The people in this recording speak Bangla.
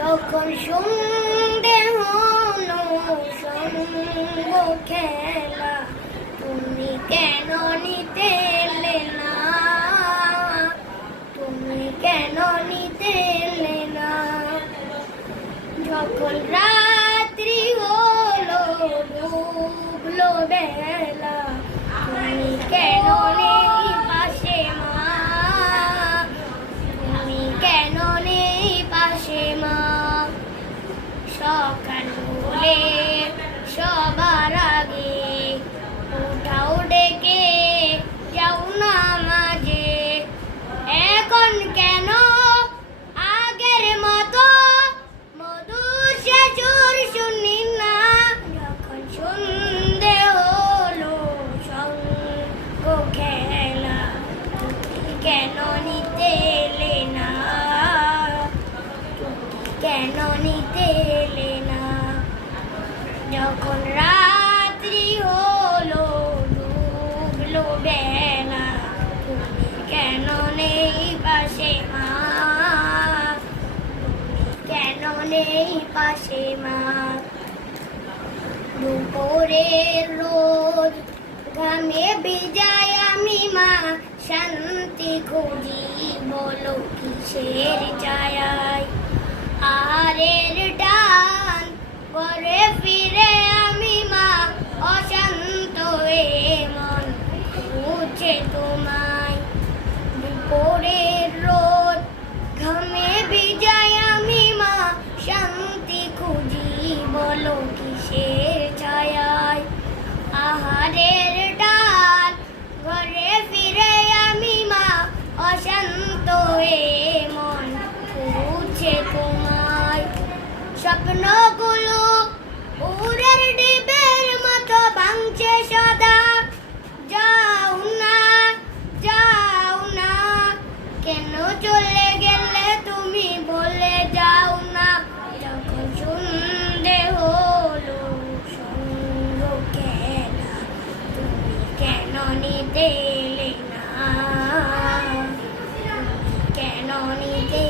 যখন সন্দেহ সঙ্গ খেলা, তুমি কেন নিতে এলে না, তুমি কেন নিতে এলে না। যখন রাত্রি হলো ডুবলো বেলা, তুমি কেন নেই পাশে মা, তুমি কেন নেই পাশে মা। সকাল হলে সবার আগে উঠাও ডেকে যাও না মাঝে, এখন কেন আগের মতো মধুর সেজুর শুনি না। যখন সন্ধে হলো সঙ্গ খেলা, তুমি কেন নিতে এলে না, তুমি কেন নিতে এলে না। যখন রাত্রি হলো ডুবলো বেলা, তুমি কেন নেই পাশে মা, তুমি কেন নেই পাশে মা। দুপুরের রোদ ঘামে ভিজায় আমি মা, শান্তি খুঁজি বলো কিসের ছায়ায়। আহারের টান করে ফিরে আমি মা, অশান্ত হয়ে মন খুঁজছে তোমায়। দুপুরের রোদ ঘামে ভিজায় আমি মা, শান্তি খুঁজি বলো কিসের ছায়ায়। আহারের ডাল ঘরে ফিরে আমি মা, অশান্ত হয়ে মন খুঁজছে তোমায়। স্বপ্নগুলো উড়ের ডিবের মতো ভাঙছে সদা, যাও না যাও না, কেন চলে গেলে তুমি বলে যাও না। যখন সন্ধে হলো সঙ্গ খেলা, তুমি কেন নিতে এলে না, তুমি কেন নিতে